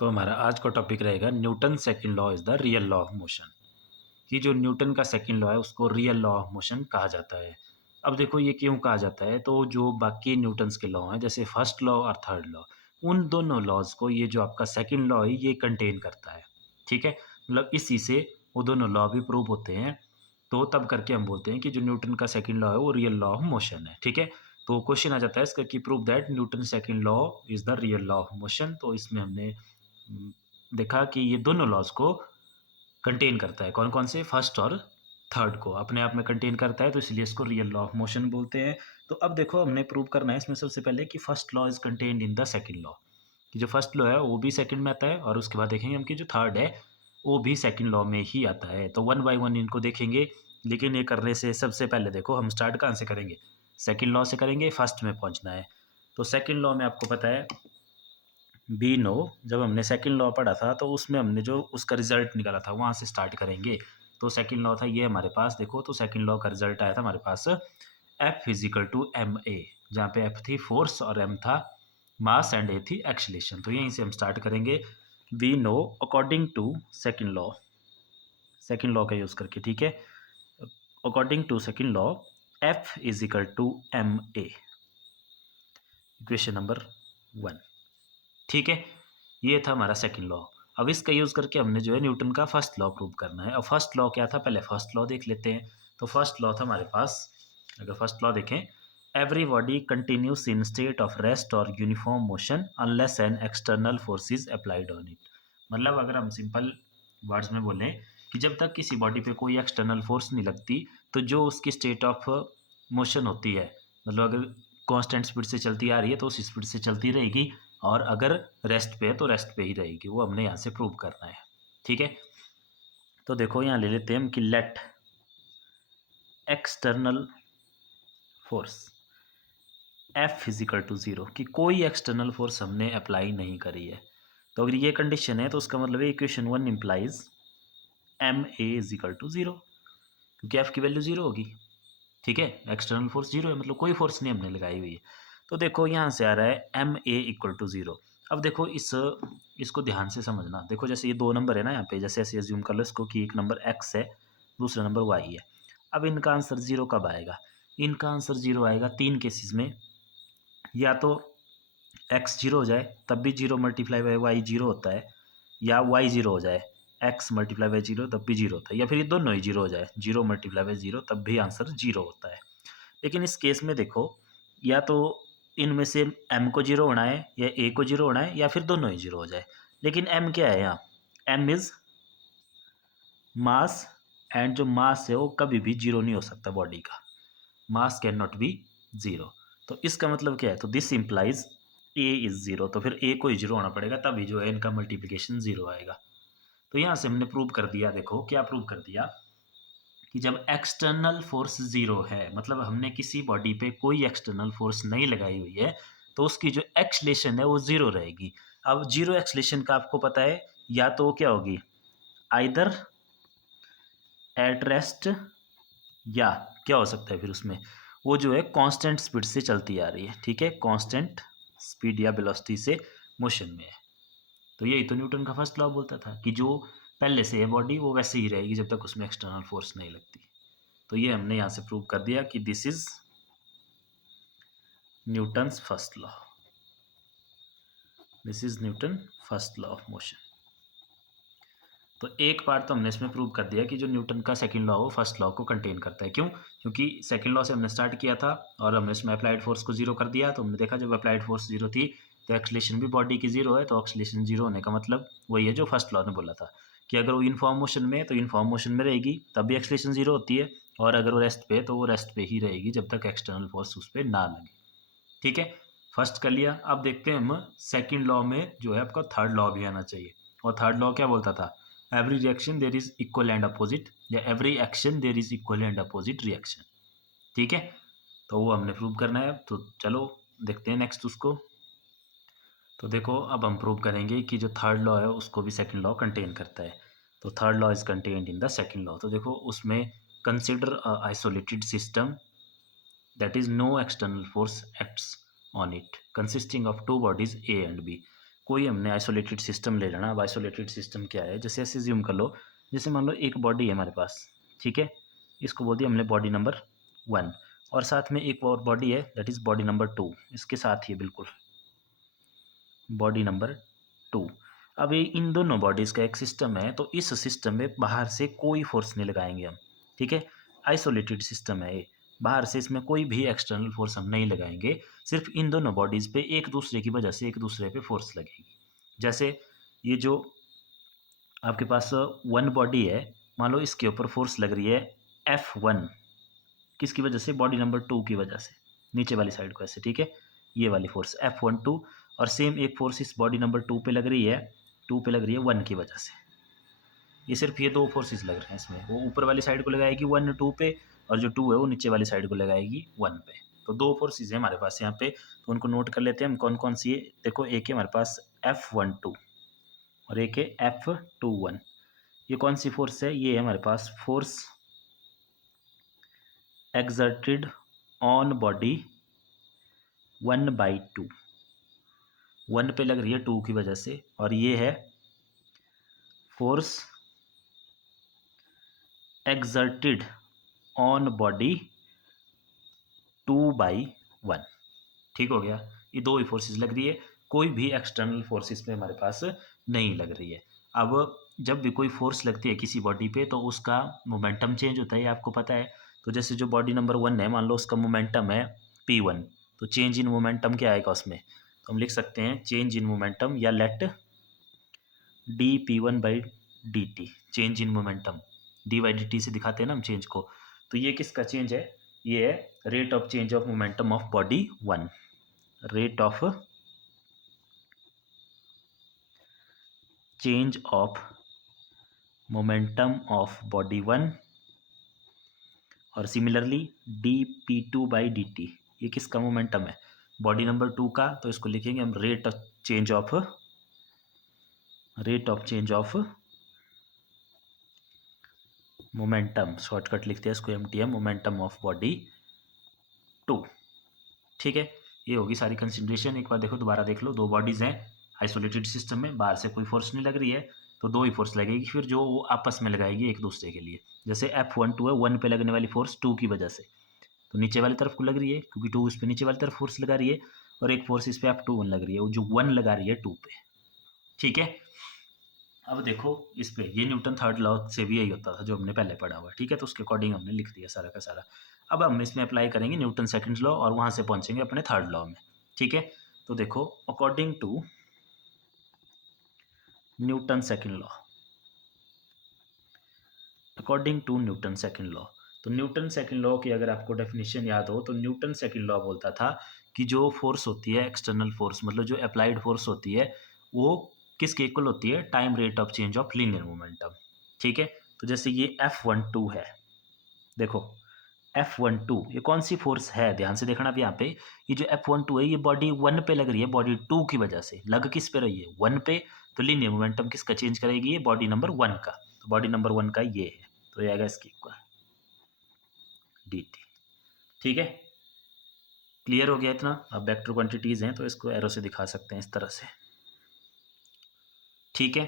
तो हमारा आज का टॉपिक रहेगा Newton second law is the real law of motion. कि जो न्यूटन का सेकंड लॉ है उसको रियल लॉ ऑफ मोशन कहा जाता है। अब देखो ये क्यों कहा जाता है, तो जो बाकी न्यूटन्स के लॉ हैं जैसे फर्स्ट लॉ और थर्ड लॉ, उन दोनों लॉज को ये जो आपका सेकंड लॉ है ये कंटेन करता है। ठीक है, मतलब इसी से वो दोनों लॉ भी प्रूव होते हैं। तो तब करके हम बोलते हैं कि जो न्यूटन का सेकंड लॉ है वो रियल लॉ ऑफ मोशन है। ठीक है, तो क्वेश्चन आ जाता है इसका कि prove that Newton second law is the real law of motion. तो इसमें हमने देखा कि ये दोनों लॉज को कंटेन करता है। कौन कौन से? फर्स्ट और थर्ड को अपने आप में कंटेन करता है, तो इसलिए इसको रियल लॉ ऑफ मोशन बोलते हैं। तो अब देखो हमने प्रूव करना है इसमें सबसे पहले कि first law is contained in the second law. कि जो फर्स्ट लॉ है वो भी सेकंड में आता है, और उसके बाद देखेंगे हम कि जो थर्ड है वो भी सेकंड लॉ में ही आता है। तो वन बाय वन इनको देखेंगे, लेकिन ये करने से सबसे पहले देखो हम स्टार्ट कहाँ से करेंगे? सेकंड लॉ से करेंगे, फर्स्ट में पहुंचना है। तो सेकंड लॉ में आपको पता है बी नो, जब हमने सेकंड लॉ पढ़ा था तो उसमें हमने जो उसका रिजल्ट निकाला था वहाँ से स्टार्ट करेंगे। तो सेकंड लॉ था ये हमारे पास, देखो तो सेकंड लॉ का रिजल्ट आया था हमारे पास F physical to M A, जहाँ पे एफ थी फोर्स और एम था मास एंड ए थी एक्सलेशन। तो यहीं से हम स्टार्ट करेंगे। We know according to second law का यूज़ करके, ठीक है, according to second law F is equal to M A, equation number 1। ठीक है, ये था हमारा सेकंड लॉ। अब इसका यूज़ करके हमने जो है न्यूटन का फर्स्ट लॉ प्रूव करना है। अब फर्स्ट लॉ क्या था, पहले फर्स्ट लॉ देख लेते हैं। तो फर्स्ट लॉ था हमारे पास, अगर फर्स्ट लॉ देखें, every body continues in state of rest और uniform motion unless an external force is applied on it. मतलब अगर हम सिंपल वर्ड्स में बोलें कि जब तक किसी बॉडी पे कोई एक्सटर्नल फोर्स नहीं लगती, तो जो उसकी स्टेट ऑफ मोशन होती है, मतलब अगर कांस्टेंट स्पीड से चलती आ रही है तो उस स्पीड से चलती रहेगी, और अगर रेस्ट पे है तो रेस्ट पे ही रहेगी। वो हमने यहाँ से प्रूव करना है। ठीक है, तो देखो यहाँ ले लेते हैं हम कि let external force F physical to zero, कि कोई एक्सटर्नल फोर्स हमने अप्लाई नहीं करी है। तो अगर ये कंडीशन है तो उसका मतलब है equation 1 implies M A is equal to zero, क्योंकि एफ की वैल्यू ज़ीरो होगी। ठीक है, एक्सटर्नल फोर्स जीरो है, मतलब कोई फोर्स नहीं हमने लगाई हुई है। तो देखो यहाँ से आ रहा है M A equal to zero. अब देखो इसको ध्यान से समझना। देखो जैसे ये दो नंबर है ना यहाँ पे, जैसे ऐसे एज्यूम कर लो इसको कि एक नंबर एक्स है, दूसरा नंबर वाई है। अब इनका आंसर जीरो कब आएगा? इनका आंसर जीरो आएगा तीन केसेस में। या तो एक्स जीरो हो जाए तब भी zero multiply by Y zero होता है, या वाई जीरो हो जाए एक्स मल्टीप्लाई बाई जीरो तब भी जीरो होता है, या फिर ये दोनों ही जीरो हो जाए जीरो मल्टीप्लाई बाई जीरो तब भी आंसर जीरो होता है। लेकिन इस केस में देखो, या तो इनमें से m को जीरो होना है या a को जीरो होना है, या फिर दोनों ही जीरो हो जाए। लेकिन m क्या है यहाँ? m इज मास, एंड जो मास है वो कभी भी जीरो नहीं हो सकता बॉडी का। मास कैन नॉट बी जीरो। तो इसका मतलब क्या है? तो this implies a is zero, तो फिर a को ही जीरो होना पड़ेगा, तभी जो है इनका मल्टीप्लिकेशन जीरो आएगा। तो यहाँ से हमने प्रूव कर दिया। देखो क्या प्रूव कर दिया कि जब एक्सटर्नल फोर्स ज़ीरो है, मतलब हमने किसी बॉडी पे कोई एक्सटर्नल फोर्स नहीं लगाई हुई है, तो उसकी जो एक्सलेशन है वो ज़ीरो रहेगी। अब जीरो एक्सलेशन का आपको पता है, या तो क्या होगी, आइदर एट रेस्ट, या क्या हो सकता है फिर उसमें, वो जो है कांस्टेंट स्पीड से चलती आ रही है। ठीक है, कांस्टेंट स्पीड या वेलोसिटी से मोशन में है। तो यही तो न्यूटन का फर्स्ट लॉ बोलता था कि जो पहले से है बॉडी वो वैसे ही रहेगी जब तक उसमें एक्सटर्नल फोर्स नहीं लगती। तो ये हमने यहाँ से प्रूव कर दिया कि this is Newton's first law, this is Newton first law of motion. तो एक पार्ट तो हमने इसमें प्रूव कर दिया कि जो न्यूटन का सेकंड लॉ वो फर्स्ट लॉ को कंटेन करता है। क्यों? क्योंकि सेकंड लॉ से हमने स्टार्ट किया था और हमने इसमें अप्लाइड फोर्स को जीरो कर दिया। तो हमने देखा जब अप्लाइड फोर्स जीरो थी तो एक्सलेशन भी बॉडी की जीरो है। तो एक्सलेशन जीरो होने का मतलब वही है जो फर्स्ट लॉ ने बोला था कि अगर वो यूनिफॉर्म मोशन में है तो यूनिफॉर्म मोशन में रहेगी, तब भी एक्सलेशन जीरो होती है, और अगर वो रेस्ट पे है तो वो रेस्ट पे ही रहेगी जब तक एक्सटर्नल फोर्स उस पर ना लगे। ठीक है, फर्स्ट कर लिया। अब देखते हैं हम सेकंड लॉ में जो है आपका थर्ड लॉ भी आना चाहिए। और थर्ड लॉ क्या बोलता था? Every reaction there is equal and opposite, या every action there is equal and opposite reaction. ठीक है, तो वो हमने प्रूव करना है। तो चलो देखते हैं नेक्स्ट उसको। तो देखो अब हम प्रूव करेंगे कि जो थर्ड लॉ है उसको भी सेकंड लॉ कंटेन करता है। तो third law is contained in the second law. तो देखो उसमें consider isolated system that is no external force acts on it consisting of two bodies A and B। कोई हमने आइसोलेटेड सिस्टम ले लेना। अब आइसोलेटेड सिस्टम क्या है, जैसे ऐसे ज्यूम कर लो, जैसे मान लो एक बॉडी है हमारे पास, ठीक है, इसको बोल दिया हमने बॉडी नंबर 1, और साथ में एक और बॉडी है दैट इज़ बॉडी नंबर 2, इसके साथ ही है बिल्कुल बॉडी नंबर 2। अब ये इन दोनों बॉडीज़ का एक सिस्टम है, तो इस सिस्टम में बाहर से कोई फोर्स नहीं लगाएंगे हम, ठीक है, आइसोलेटेड सिस्टम है ये, बाहर से इसमें कोई भी एक्सटर्नल फोर्स हम नहीं लगाएंगे, सिर्फ इन दोनों बॉडीज़ पे एक दूसरे की वजह से एक दूसरे पे फोर्स लगेगी। जैसे ये जो आपके पास वन बॉडी है, मान लो इसके ऊपर फोर्स लग रही है F1, किसकी वजह से, बॉडी नंबर 2 की वजह से, नीचे वाली साइड को ऐसे, ठीक है, ये वाली फोर्स F12, और सेम एक फोर्स इस बॉडी नंबर 2 पे लग रही है, 2 पे लग रही है 1 की वजह से। ये सिर्फ ये दो फोर्सेस लग रहे हैं इसमें, वो ऊपर वाली साइड को लगाएगी 1 2 पे, और जो 2 है वो नीचे वाली साइड को लगाएगी 1 पे। तो दो फोर्सेस है हमारे पास यहाँ पे, तो उनको नोट कर लेते हैं हम कौन कौन सी है। देखो एक है हमारे पास F12 और एक है F21। ये कौन सी फोर्स है, ये है हमारे पास फोर्स एक्सर्टेड ऑन बॉडी 1/2, 1 पे लग रही है 2 की वजह से, और ये है फोर्स एक्सर्टेड ऑन बॉडी 2/1। ठीक हो गया, ये दो ही फोर्सेस लग रही है, कोई भी एक्सटर्नल फोर्सेस पे हमारे पास नहीं लग रही है। अब जब भी कोई फोर्स लगती है किसी बॉडी पे तो उसका मोमेंटम चेंज होता है, ये आपको पता है। तो जैसे जो बॉडी नंबर 1 है, मान लो उसका मोमेंटम है P1, तो चेंज इन मोमेंटम क्या आएगा उसमें, तो हम लिख सकते हैं चेंज इन मोमेंटम, या let dP1/dt, change in momentum, d/dt से दिखाते हैं ना हम चेंज को। तो ये किसका चेंज है, ये है rate of change of momentum of body 1, rate of change of momentum of body 1, और सिमिलरली dP2/dt, ये किसका मोमेंटम है, बॉडी नंबर 2 का, तो इसको लिखेंगे हम rate of change of momentum, shortcut लिखते हैं इसको MTM, मोमेंटम ऑफ बॉडी 2। ठीक है, ये होगी सारी कंसिडरेशन। एक बार देखो, दोबारा देख लो, दो बॉडीज़ हैं आइसोलेटेड सिस्टम में, बाहर से कोई फोर्स नहीं लग रही है, तो दो ही फोर्स लगेगी फिर, जो वो आपस में लगाएगी एक दूसरे के लिए। जैसे F12 है, 1 पे लगने वाली फोर्स 2 की वजह से, तो नीचे वाली तरफ को लग रही है क्योंकि 2 इस पर नीचे वाली तरफ फोर्स लगा रही है, और एक फोर्स इस पर F21 लग रही है, वो जो 1 लगा रही है 2 पे। ठीक है, अब देखो इस पे, ये न्यूटन थर्ड लॉ से भी यही होता था जो हमने पहले पढ़ा हुआ है, ठीक है, तो उसके अकॉर्डिंग हमने लिख दिया सारा का सारा। अब हम इसमें अप्लाई करेंगे न्यूटन सेकंड लॉ, और वहां से पहुंचेंगे अपने थर्ड लॉ में। ठीक है, तो देखो according to Newton second law, according to Newton second law, तो न्यूटन सेकंड लॉ की अगर आपको डेफिनेशन याद हो, तो न्यूटन सेकंड लॉ बोलता था कि जो फोर्स होती है एक्सटर्नल फोर्स, मतलब जो अप्लाइड फोर्स होती है, वो किसके इक्वल होती है, time rate of change of linear momentum. ठीक है, तो जैसे ये F12 है, देखो F12 ये कौन सी फोर्स है, ध्यान से देखना अब यहाँ पे, ये जो F12 है ये बॉडी 1 पे लग रही है, बॉडी 2 की वजह से लग किस पे रही है, 1 पे, तो लीनियर मोमेंटम किसका चेंज करेगी, ये बॉडी नंबर 1 का, तो बॉडी नंबर 1 का ये है, तो ये आएगा इसकी इक्वल dt। ठीक है, क्लियर हो गया इतना। अब वेक्टर क्वांटिटीज हैं तो इसको एरो से दिखा सकते हैं इस तरह से। ठीक है,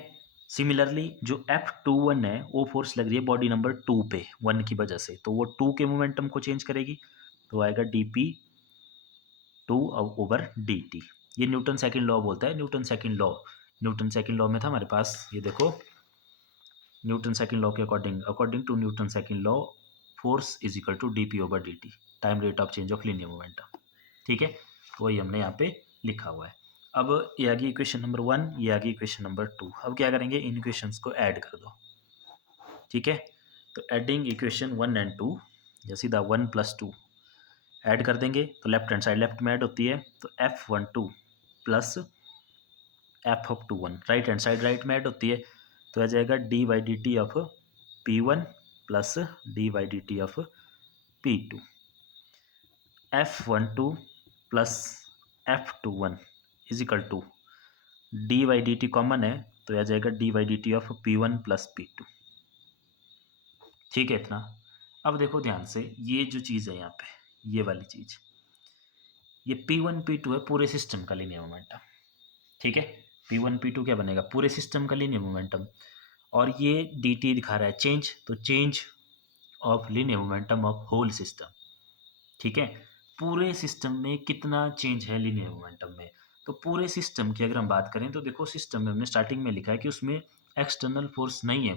सिमिलरली जो F21 है वो फोर्स लग रही है बॉडी नंबर 2 पे 1 की वजह से, तो वो 2 के मोमेंटम को चेंज करेगी, तो आएगा dP2 ओवर dt। ये न्यूटन सेकंड लॉ बोलता है, Newton second law, Newton second law में था हमारे पास, ये देखो न्यूटन सेकंड लॉ के according, according to Newton second law force is equal to dP over dt, time rate of change of linear momentum. ठीक है, तो वही हमने यहाँ पे लिखा हुआ है। अब ये आ गई इक्वेशन नंबर 1, ये आ गई इक्वेशन नंबर 2। अब क्या करेंगे, इन इक्वेशंस को ऐड कर दो। ठीक है, तो एडिंग इक्वेशन 1 एंड 2, या सीधा 1 + 2 ऐड कर देंगे, तो लेफ्ट हैंड साइड लेफ्ट में ऐड होती है, तो F12 plus F21 right hand side right में ऐड होती है, तो आ जाएगा d/dt of P1 plus d/dt of P2। F12 plus F21 is equal to d/dt common है, तो आ जाएगा d/dt of P1 plus P2। ठीक है इतना। अब देखो ध्यान से, ये जो चीज़ है यहाँ पे, ये वाली चीज़, ये P1 P2 है पूरे सिस्टम का लीनियर मोमेंटम। ठीक है, P1 P2 क्या बनेगा, पूरे सिस्टम का लीनियर मोमेंटम। और ये dt दिखा रहा है चेंज, तो change of linear momentum of whole system. ठीक है, पूरे सिस्टम में कितना चेंज है लीनियर मोमेंटम में। तो पूरे सिस्टम की अगर हम बात करें तो देखो सिस्टम में हमने स्टार्टिंग में लिखा है कि उसमें एक्सटर्नल फोर्स नहीं है,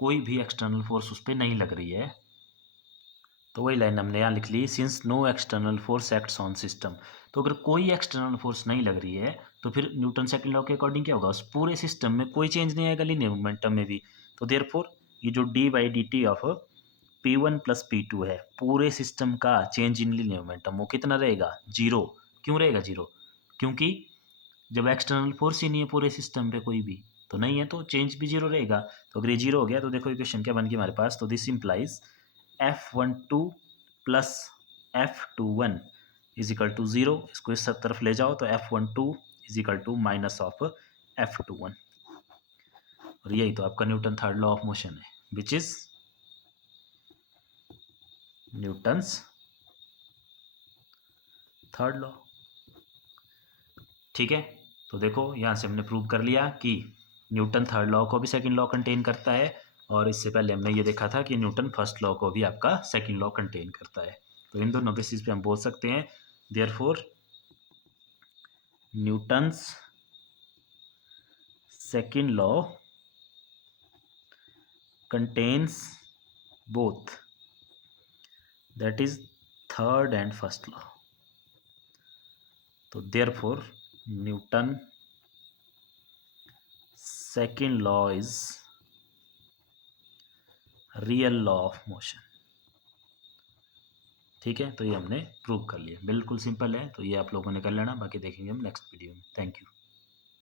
कोई भी एक्सटर्नल फोर्स उस पर नहीं लग रही है। तो वही लाइन हमने यहाँ लिख ली, since no external force acts on system. तो अगर कोई एक्सटर्नल फोर्स नहीं लग रही है तो फिर न्यूटन सेकंड लॉ के अकॉर्डिंग क्या होगा, उस पूरे सिस्टम में कोई चेंज नहीं आएगा लीनियर मोमेंटम में भी। तो देयरफॉर ये जो D by D T of P1 plus P2 है, पूरे सिस्टम का चेंज इन लीनियर मोमेंटम वो कितना रहेगा, जीरो। क्यों रहेगा जीरो, क्योंकि जब एक्सटर्नल फोर्स ही नहीं है पूरे सिस्टम पे कोई भी, तो नहीं है, तो चेंज भी जीरो रहेगा। तो अगर ये जीरो हो गया तो देखो इक्वेशन क्या बन गई हमारे पास, तो this implies F12 plus F21 is equal to zero. इसको इस सब तरफ ले जाओ तो F12 is equal to minus of F21। और यही तो आपका Newton third law of motion है, which is Newton's third law. ठीक है, तो देखो यहाँ से हमने प्रूव कर लिया कि न्यूटन थर्ड लॉ को भी सेकंड लॉ कंटेन करता है, और इससे पहले हमने ये देखा था कि न्यूटन फर्स्ट लॉ को भी आपका सेकंड लॉ कंटेन करता है। तो इन दोनों बेसिस पे हम बोल सकते हैं therefore Newton's second law contains both, that is third and first law. तो therefore Newton second law is real law of motion. ठीक है, तो ये हमने प्रूव कर लिया, बिल्कुल सिंपल है। तो ये आप लोगों ने कर लेना, बाकी देखेंगे हम नेक्स्ट वीडियो में। Thank you.